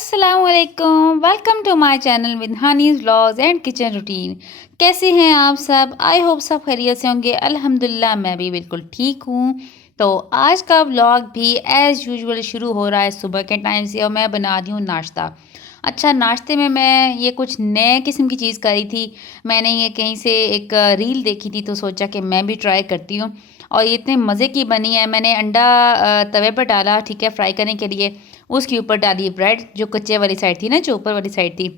अस्सलामुअलैकुम, welcome to my channel with Hani's vlogs and kitchen routine. कैसे हैं आप सब? आई होप सब खैरियत से होंगे। अल्हम्दुलिल्लाह मैं भी बिल्कुल ठीक हूँ। तो आज का व्लॉग भी एज़ यूजुअल शुरू हो रहा है सुबह के टाइम से और मैं बना रही हूँ नाश्ता। अच्छा, नाश्ते में मैं ये कुछ नए किस्म की चीज़ करी थी। मैंने ये कहीं से एक रील देखी थी तो सोचा कि मैं भी ट्राई करती हूँ और ये इतने मज़े की बनी है। मैंने अंडा तवे पर डाला, ठीक है, फ्राई करने के लिए। उसके ऊपर डाली ब्रेड, जो कच्चे वाली साइड थी ना, जो ऊपर वाली साइड थी,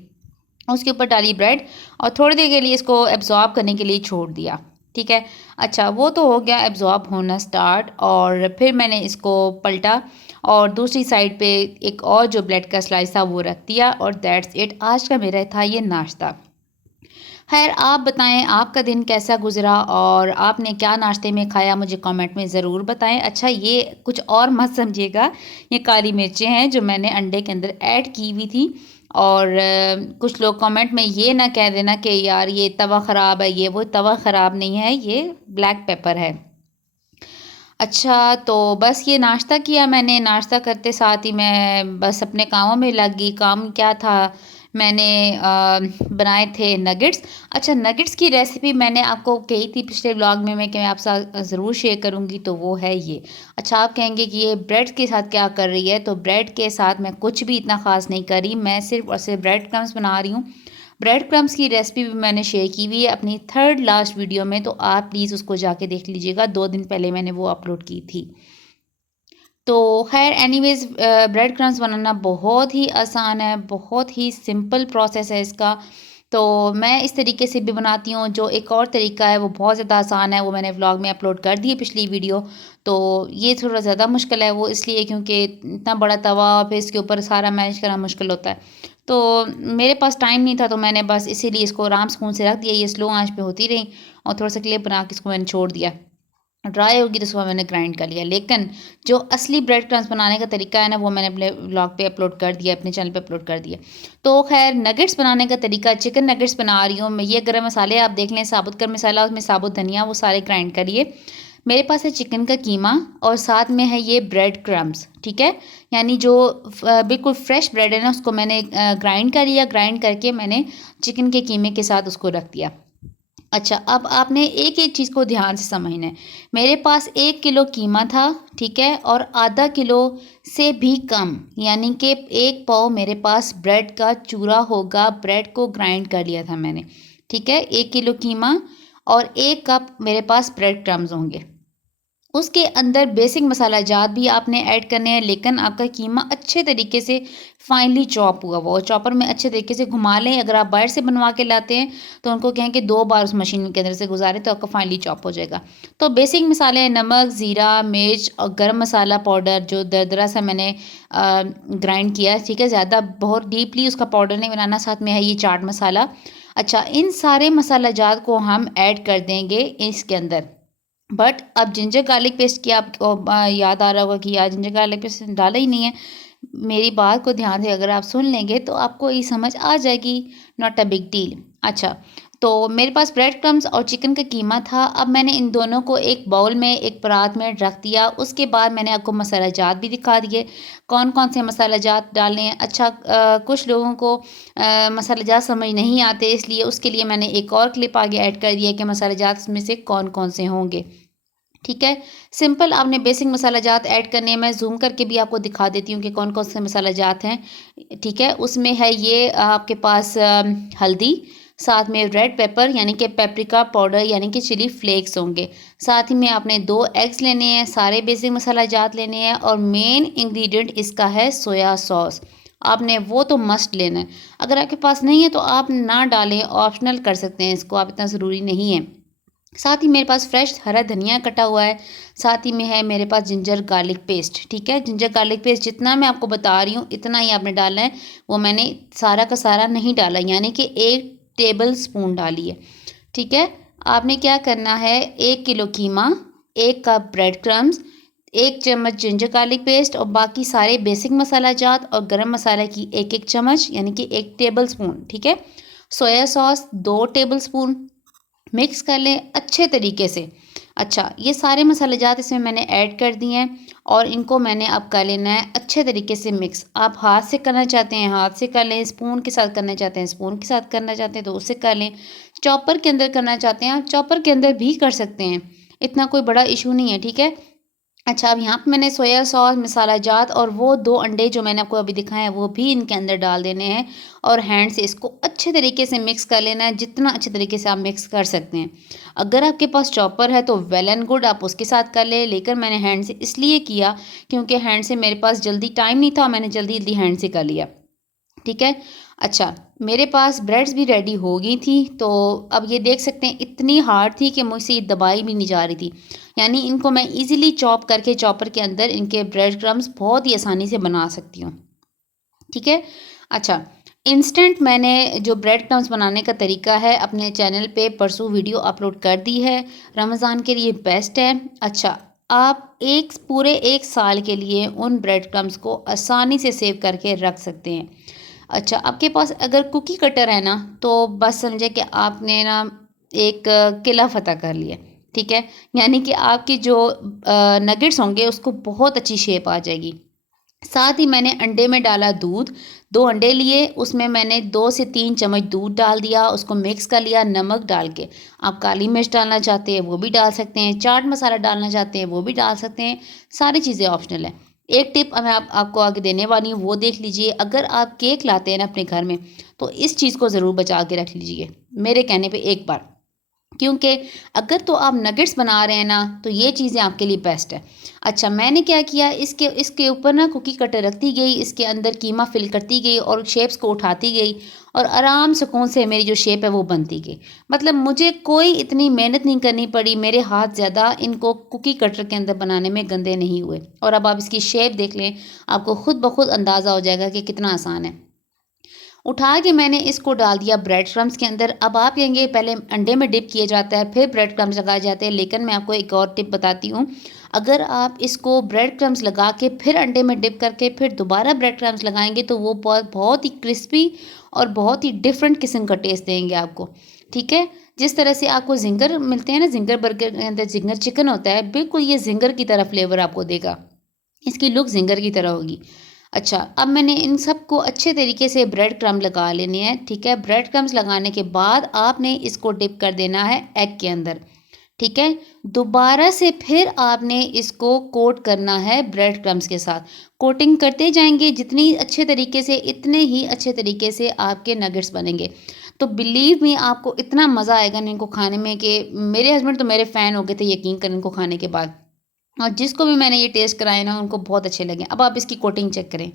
उसके ऊपर डाली ब्रेड और थोड़ी देर के लिए इसको एब्ज़ॉर्ब करने के लिए छोड़ दिया। ठीक है। अच्छा, वो तो हो गया एब्ज़ॉर्ब होना स्टार्ट और फिर मैंने इसको पलटा और दूसरी साइड पे एक और जो ब्रेड का स्लाइस था वो रख दिया और दैट्स इट। आज का मेरा था ये नाश्ता। खैर, आप बताएं आपका दिन कैसा गुजरा और आपने क्या नाश्ते में खाया, मुझे कमेंट में ज़रूर बताएं। अच्छा, ये कुछ और मत समझिएगा, ये काली मिर्चें हैं जो मैंने अंडे के अंदर ऐड की हुई थी। और कुछ लोग कमेंट में ये ना कह देना कि यार ये तवा ख़राब है, ये वो। तवा ख़राब नहीं है, ये ब्लैक पेपर है। अच्छा, तो बस ये नाश्ता किया मैंने। नाश्ता करते साथ ही मैं बस अपने कामों में लग गई। काम क्या था, मैंने बनाए थे नगेट्स। अच्छा, नगेट्स की रेसिपी मैंने आपको कही थी पिछले व्लॉग में मैं कि मैं आपसे ज़रूर शेयर करूँगी, तो वो है ये। अच्छा, आप कहेंगे कि ये ब्रेड के साथ क्या कर रही है, तो ब्रेड के साथ मैं कुछ भी इतना ख़ास नहीं करी, मैं सिर्फ़ और सिर्फ ब्रेड क्रम्स बना रही हूँ। ब्रेड क्रम्स की रेसिपी भी मैंने शेयर की हुई है अपनी थर्ड लास्ट वीडियो में, तो आप प्लीज़ उसको जाके देख लीजिएगा। 2 दिन पहले मैंने वो अपलोड की थी। तो खैर एनीवेज़, ब्रेड क्रम्स बनाना बहुत ही आसान है, बहुत ही सिंपल प्रोसेस है इसका। तो मैं इस तरीके से भी बनाती हूँ। जो एक और तरीका है वो बहुत ज़्यादा आसान है, वो मैंने व्लॉग में अपलोड कर दी है पिछली वीडियो। तो ये थोड़ा ज़्यादा मुश्किल है, वो इसलिए क्योंकि इतना बड़ा तवा और फिर इसके ऊपर सारा मैनेज करना मुश्किल होता है। तो मेरे पास टाइम नहीं था, तो मैंने बस इसीलिए इसको आराम सुकून से रख दिया। ये स्लो आँच पे होती रही और थोड़ा-सा क्लिप बना के इसको मैंने छोड़ दिया। ड्राई होगी तो सुबह मैंने ग्राइंड कर लिया। लेकिन जो असली ब्रेड क्रम्स बनाने का तरीका है ना, वो मैंने अपने व्लॉग पे अपलोड कर दिया, अपने चैनल पे अपलोड कर दिया। तो खैर, नगेट्स बनाने का तरीका, चिकन नगेट्स बना रही हूँ मैं। ये गरम मसाले आप देख लें, साबुत गरम मसाला, उसमें साबुत धनिया, वो सारे ग्राइंड करिए। मेरे पास है चिकन का कीमा और साथ में है ये ब्रेड क्रम्स, ठीक है। यानी जो बिल्कुल फ्रेश ब्रेड है ना, उसको मैंने ग्राइंड कर लिया। ग्राइंड करके मैंने चिकन के कीमे के साथ उसको रख दिया। अच्छा, अब आपने एक-एक चीज़ को ध्यान से समझना है। मेरे पास 1 किलो कीमा था, ठीक है, और आधा किलो से भी कम, यानी कि 1 पाव मेरे पास ब्रेड का चूरा होगा। ब्रेड को ग्राइंड कर लिया था मैंने, ठीक है। 1 किलो कीमा और 1 कप मेरे पास ब्रेड क्रम्स होंगे। उसके अंदर बेसिक मसाला जात भी आपने ऐड करने हैं, लेकिन आपका कीमा अच्छे तरीके से फाइनली चॉप हुआ वो चॉपर में अच्छे तरीके से घुमा लें। अगर आप बाहर से बनवा के लाते हैं तो उनको कहें कि 2 बार उस मशीन के अंदर से गुजारें तो आपका फाइनली चॉप हो जाएगा। तो बेसिक मसाले हैं नमक, ज़ीरा, मिर्च और गरम मसाला पाउडर जो दरदरा सा मैंने ग्राइंड किया है, ठीक है। ज़्यादा बहुत डीपली उसका पाउडर नहीं बनाना। साथ में है ये चाट मसाला। अच्छा, इन सारे मसाला जात को हम ऐड कर देंगे इसके अंदर। बट अब जिंजर गार्लिक पेस्ट की आपको याद आ रहा होगा कि यार जिंजर गार्लिक पेस्ट डाला ही नहीं है। मेरी बात को ध्यान से अगर आप सुन लेंगे तो आपको ये समझ आ जाएगी। Not a big deal. अच्छा, तो मेरे पास ब्रेड क्रम्स और चिकन का कीमा था। अब मैंने इन दोनों को एक बाउल में, एक परात में रख दिया। उसके बाद मैंने आपको मसाला जात भी दिखा दिए, कौन कौन से मसाला जात डालने हैं। अच्छा, कुछ लोगों को मसाला जात समझ नहीं आते, इसलिए उसके लिए मैंने एक और क्लिप आगे ऐड कर दिया कि मसाला जात में से कौन कौन से होंगे, ठीक है। सिंपल आपने बेसिक मसाला जात ऐड करने हैं। मैं ज़ूम करके भी आपको दिखा देती हूँ कि कौन कौन से मसाला जात हैं, ठीक है। उसमें है ये आपके पास हल्दी, साथ में रेड पेपर यानी कि पेपरिका पाउडर यानी कि चिली फ्लेक्स होंगे। साथ ही में आपने 2 एग्स लेने हैं, सारे बेसिक मसाला जात लेने हैं और मेन इंग्रेडिएंट इसका है सोया सॉस। आपने वो तो मस्ट लेना है। अगर आपके पास नहीं है तो आप ना डालें, ऑप्शनल कर सकते हैं इसको आप, इतना ज़रूरी नहीं है। साथ ही मेरे पास फ्रेश हरा धनिया कटा हुआ है। साथ ही में है मेरे पास जिंजर गार्लिक पेस्ट, ठीक है। जिंजर गार्लिक पेस्ट जितना मैं आपको बता रही हूँ इतना ही आपने डालना है। वो मैंने सारा का सारा नहीं डाला, यानी कि 1 टेबल स्पून डाली है, ठीक है। आपने क्या करना है, 1 किलो कीमा, 1 कप ब्रेड क्रम्स, 1 चम्मच जिंजर गार्लिक पेस्ट और बाकी सारे बेसिक मसाला जात और गरम मसाला की 1-1 चम्मच यानी कि 1 टेबल स्पून, ठीक है। Soya sauce 2 table spoon, mix कर लें अच्छे तरीके से। अच्छा, ये सारे मसाले जात इसमें मैंने ऐड कर दिए हैं और इनको मैंने अब कर लेना है अच्छे तरीके से मिक्स। आप हाथ से करना चाहते हैं हाथ से कर लें, स्पून के साथ करना चाहते हैं स्पून के साथ करना चाहते हैं तो उससे कर लें, चॉपर के अंदर करना चाहते हैं आप चॉपर के अंदर भी कर सकते हैं, इतना कोई बड़ा इशू नहीं है, ठीक है। अच्छा, अब यहाँ पे मैंने सोया सॉस, मसाला जात और वो 2 अंडे जो मैंने आपको अभी दिखाए हैं वो भी इनके अंदर डाल देने हैं और हैंड से इसको अच्छे तरीके से मिक्स कर लेना है, जितना अच्छे तरीके से आप मिक्स कर सकते हैं। अगर आपके पास चॉपर है तो वेल एंड गुड, आप उसके साथ कर लें, लेकिन मैंने हैंड से इसलिए किया क्योंकि हैंड से मेरे पास जल्दी टाइम नहीं था, मैंने जल्दी-जल्दी हैंड से कर लिया। ठीक है। अच्छा, मेरे पास ब्रेड्स भी रेडी हो गई थी, तो अब ये देख सकते हैं इतनी हार्ड थी कि मुझसे ये दबाई भी नहीं जा रही थी। यानी इनको मैं ईज़िली चॉप करके चॉपर के अंदर इनके ब्रेड क्रम्स बहुत ही आसानी से बना सकती हूँ। ठीक है। अच्छा, इंस्टेंट मैंने जो ब्रेड क्रम्स बनाने का तरीका है अपने चैनल पे परसों वीडियो अपलोड कर दी है, रमज़ान के लिए बेस्ट है। अच्छा, आप पूरे 1 साल के लिए उन ब्रेड क्रम्स को आसानी से सेव करके रख सकते हैं। अच्छा, आपके पास अगर कुकी कटर है ना, तो बस समझे कि आपने ना एक किला फ़तह कर लिया, ठीक है? यानी कि आपके जो नगेट्स होंगे उसको बहुत अच्छी शेप आ जाएगी। साथ ही मैंने अंडे में डाला दूध, 2 अंडे लिए, उसमें मैंने 2 से 3 चम्मच दूध डाल दिया, उसको मिक्स कर लिया नमक डाल के। आप काली मिर्च डालना चाहते हैं वो भी डाल सकते हैं, चाट मसाला डालना चाहते हैं वो भी डाल सकते हैं, सारी चीज़ें ऑप्शनल हैं। एक टिप मैं आपको आगे देने वाली हूँ वो देख लीजिए, अगर आप केक लाते हैं ना अपने घर में, तो इस चीज़ को ज़रूर बचा के रख लीजिए, मेरे कहने पे एक बार। क्योंकि अगर तो आप नगेट्स बना रहे हैं ना, तो ये चीज़ें आपके लिए बेस्ट है। अच्छा, मैंने क्या किया, इसके इसके ऊपर ना कुकी कटर रखती गई, इसके अंदर कीमा फिल करती गई और शेप्स को उठाती गई और आराम सुकून से मेरी जो शेप है वो बनती गई। मतलब मुझे कोई इतनी मेहनत नहीं करनी पड़ी, मेरे हाथ ज़्यादा इनको कुकी कटर के अंदर बनाने में गंदे नहीं हुए। और अब आप इसकी शेप देख लें, आपको खुद ब खुद अंदाज़ा हो जाएगा कि कितना आसान है। उठा के मैंने इसको डाल दिया ब्रेड क्रम्स के अंदर। अब आप कहेंगे पहले अंडे में डिप किया जाता है फिर ब्रेड क्रम्स लगाए जाते हैं, लेकिन मैं आपको एक और टिप बताती हूँ। अगर आप इसको ब्रेड क्रम्स लगा के फिर अंडे में डिप करके फिर दोबारा ब्रेड क्रम्स लगाएंगे तो वो बहुत बहुत ही क्रिस्पी और बहुत ही डिफरेंट किस्म का टेस्ट देंगे आपको। ठीक है। जिस तरह से आपको जिंगर मिलते हैं ना, जिंगर बर्गर के अंदर जिंगर चिकन होता है, बिल्कुल ये जिंगर की तरह फ्लेवर आपको देगा। इसकी लुक जिंगर की तरह होगी। अच्छा, अब मैंने इन सबको अच्छे तरीके से ब्रेड क्रम्ब लगा लेने हैं, ठीक है। ब्रेड क्रम्ब्स लगाने के बाद आपने इसको डिप कर देना है एग के अंदर, ठीक है। दोबारा से फिर आपने इसको कोट करना है ब्रेड क्रम्ब्स के साथ। कोटिंग करते जाएंगे जितनी अच्छे तरीके से, इतने ही अच्छे तरीके से आपके नगेट्स बनेंगे। तो बिलीव मी, आपको इतना मज़ा आएगा ना इनको खाने में कि मेरे हस्बैंड तो मेरे फ़ैन हो गए थे यकीन करें इनको खाने के बाद। और जिसको भी मैंने ये टेस्ट कराए ना उनको बहुत अच्छे लगे। अब आप इसकी कोटिंग चेक करें।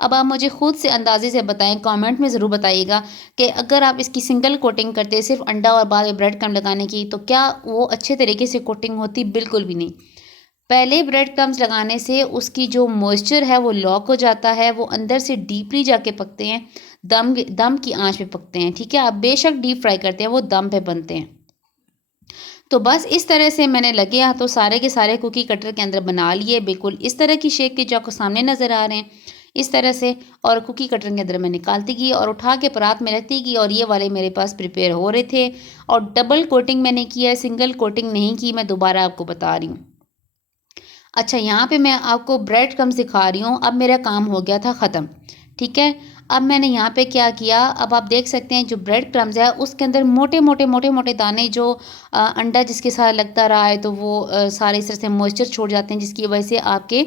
अब आप मुझे खुद से अंदाज़े से बताएं, कमेंट में ज़रूर बताइएगा कि अगर आप इसकी सिंगल कोटिंग करते सिर्फ अंडा और बाद में ब्रेड क्रम्ब लगाने की, तो क्या वो अच्छे तरीके से कोटिंग होती? बिल्कुल भी नहीं। पहले ब्रेड क्रम्ब्स लगाने से उसकी जो मॉइस्चर है वो लॉक हो जाता है, वो अंदर से डीपली जाके पकते हैं, दम दम की आंच पे पकते हैं, ठीक है। आप बेशक डीप फ्राई करते हैं, वो दम पे बनते हैं। तो बस इस तरह से मैंने लगे हाथों सारे के सारे कुकी कटर के अंदर बना लिए, बिल्कुल इस तरह की शेप के जो आपको सामने नज़र आ रहे हैं, इस तरह से। और कुकी कटर के अंदर मैं निकालती गई और उठा के परात में रखती गई और ये वाले मेरे पास प्रिपेयर हो रहे थे। और डबल कोटिंग मैंने किया है, सिंगल कोटिंग नहीं की, मैं दोबारा आपको बता रही हूँ। अच्छा, यहाँ पे मैं आपको ब्रेड क्रम्ब्स दिखा रही हूँ। अब मेरा काम हो गया था ख़त्म, ठीक है। अब मैंने यहाँ पे क्या किया, अब आप देख सकते हैं जो ब्रेड क्रम्ब्स है उसके अंदर मोटे मोटे मोटे मोटे दाने, जो अंडा जिसके साथ लगता रहा है तो वो सारे इस तरह से मॉइस्चर छोड़ जाते हैं, जिसकी वजह से आपके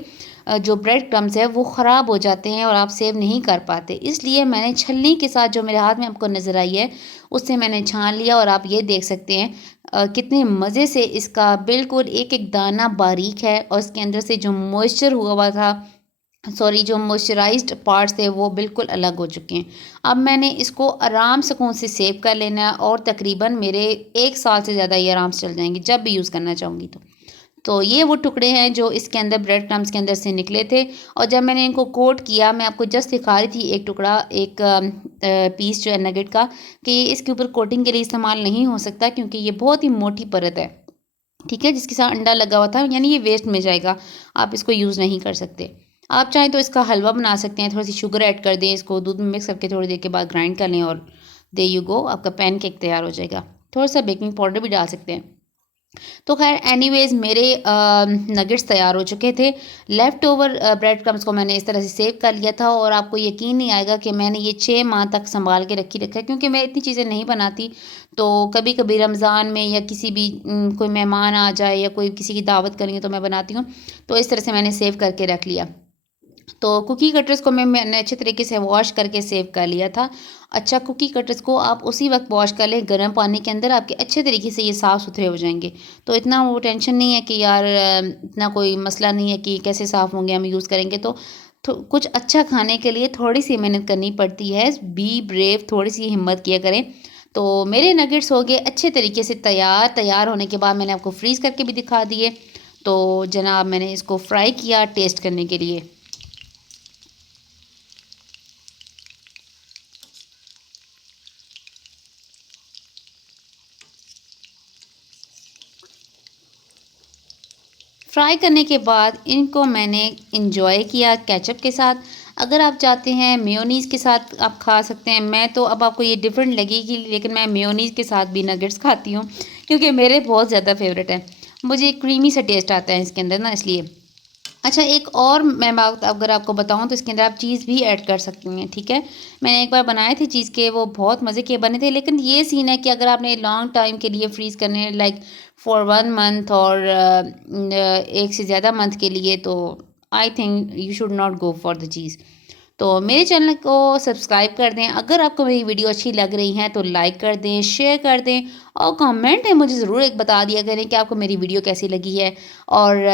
जो ब्रेड क्रम्ब्स है वो ख़राब हो जाते हैं और आप सेव नहीं कर पाते। इसलिए मैंने छलनी के साथ, जो मेरे हाथ में आपको नज़र आई है, उससे मैंने छान लिया और आप ये देख सकते हैं कितने मज़े से इसका बिल्कुल एक एक दाना बारीक है और इसके अंदर से जो मॉइस्चर हुआ था, सॉरी, जो मॉइस्चराइज्ड पार्ट्स थे वो बिल्कुल अलग हो चुके हैं। अब मैंने इसको आराम सुकून से सेव कर लेना है और तकरीबन मेरे 1 साल से ज़्यादा ये आराम से चल जाएंगे जब भी यूज़ करना चाहूँगी तो ये वो टुकड़े हैं जो इसके अंदर ब्रेड क्रम्ब्स के अंदर से निकले थे। और जब मैंने इनको कोट किया, मैं आपको जस्ट दिखा रही थी एक टुकड़ा, एक पीस जो है नगेट का, कि ये इसके ऊपर कोटिंग के लिए इस्तेमाल नहीं हो सकता क्योंकि ये बहुत ही मोटी परत है, ठीक है, जिसके साथ अंडा लगा हुआ था, यानी ये वेस्ट में जाएगा, आप इसको यूज़ नहीं कर सकते। आप चाहें तो इसका हलवा बना सकते हैं, थोड़ी सी शुगर ऐड कर दें, इसको दूध में मिक्स करके थोड़ी देर के बाद ग्राइंड कर लें और दे यू गो, आपका पैनकेक तैयार हो जाएगा। थोड़ा सा बेकिंग पाउडर भी डाल सकते हैं। तो ख़ैर एनीवेज़ मेरे नगेट्स तैयार हो चुके थे। लेफ़्ट ओवर ब्रेड क्रम्स को मैंने इस तरह से सेव कर लिया था और आपको यकीन नहीं आएगा कि मैंने ये 6 माह तक सँभाल के रखा है क्योंकि मैं इतनी चीज़ें नहीं बनाती। तो कभी-कभी रमज़ान में या किसी भी कोई मेहमान आ जाए या कोई किसी की दावत करनी है तो मैं बनाती हूँ। तो इस तरह से मैंने सेव करके रख लिया। तो कुकी कटर्स को मैंने अच्छे तरीके से वॉश करके सेव कर लिया था। अच्छा कुकी कटर्स को आप उसी वक़्त वॉश कर लें गर्म पानी के अंदर, आपके अच्छे तरीके से ये साफ़-सुथरे हो जाएँगे। तो इतना वो टेंशन नहीं है कि यार इतना कोई मसला नहीं है कि कैसे साफ़ होंगे, हम यूज़ करेंगे तो कुछ अच्छा खाने के लिए थोड़ी-सी मेहनत करनी पड़ती है। बी ब्रेव, थोड़ी-सी हिम्मत किया करें। तो मेरे नगेट्स हो गए अच्छे तरीके से तैयार। तैयार होने के बाद मैंने आपको फ्रीज़ करके भी दिखा दिए। तो जनाब मैंने इसको फ्राई किया टेस्ट करने के लिए। फ्राई करने के बाद इनको मैंने एंजॉय किया केचप के साथ। अगर आप चाहते हैं मेयोनीज़ के साथ आप खा सकते हैं। मैं तो अब आपको ये डिफ़रेंट लगेगी लेकिन मैं मेयोनीज़ के साथ भी नगेट्स खाती हूँ क्योंकि मेरे बहुत ज़्यादा फ़ेवरेट है। मुझे क्रीमी सा टेस्ट आता है इसके अंदर ना इसलिए। अच्छा एक और मैं बात अगर आपको बताऊँ तो इसके अंदर आप चीज़ भी ऐड कर सकती हैं, ठीक है? मैंने एक बार बनाए थे चीज़ के वो बहुत मज़े के बने थे लेकिन ये सीन है कि अगर आपने लॉन्ग टाइम के लिए फ्रीज़ करने हैं लाइक फॉर 1 मंथ और 1 से ज़्यादा मंथ के लिए तो I think you should not go for the चीज़। तो मेरे चैनल को सब्सक्राइब कर दें। अगर आपको मेरी वीडियो अच्छी लग रही है तो लाइक कर दें, शेयर कर दें और कमेंट में मुझे ज़रूर एक बता दिया करें कि आपको मेरी वीडियो कैसी लगी है और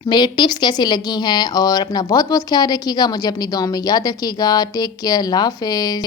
मेरी टिप्स कैसी लगी हैं और अपना बहुत-बहुत ख़्याल रखिएगा। मुझे अपनी दुआओं में याद रखिएगा। टेक केयर, अल्लाह हाफ़िज़।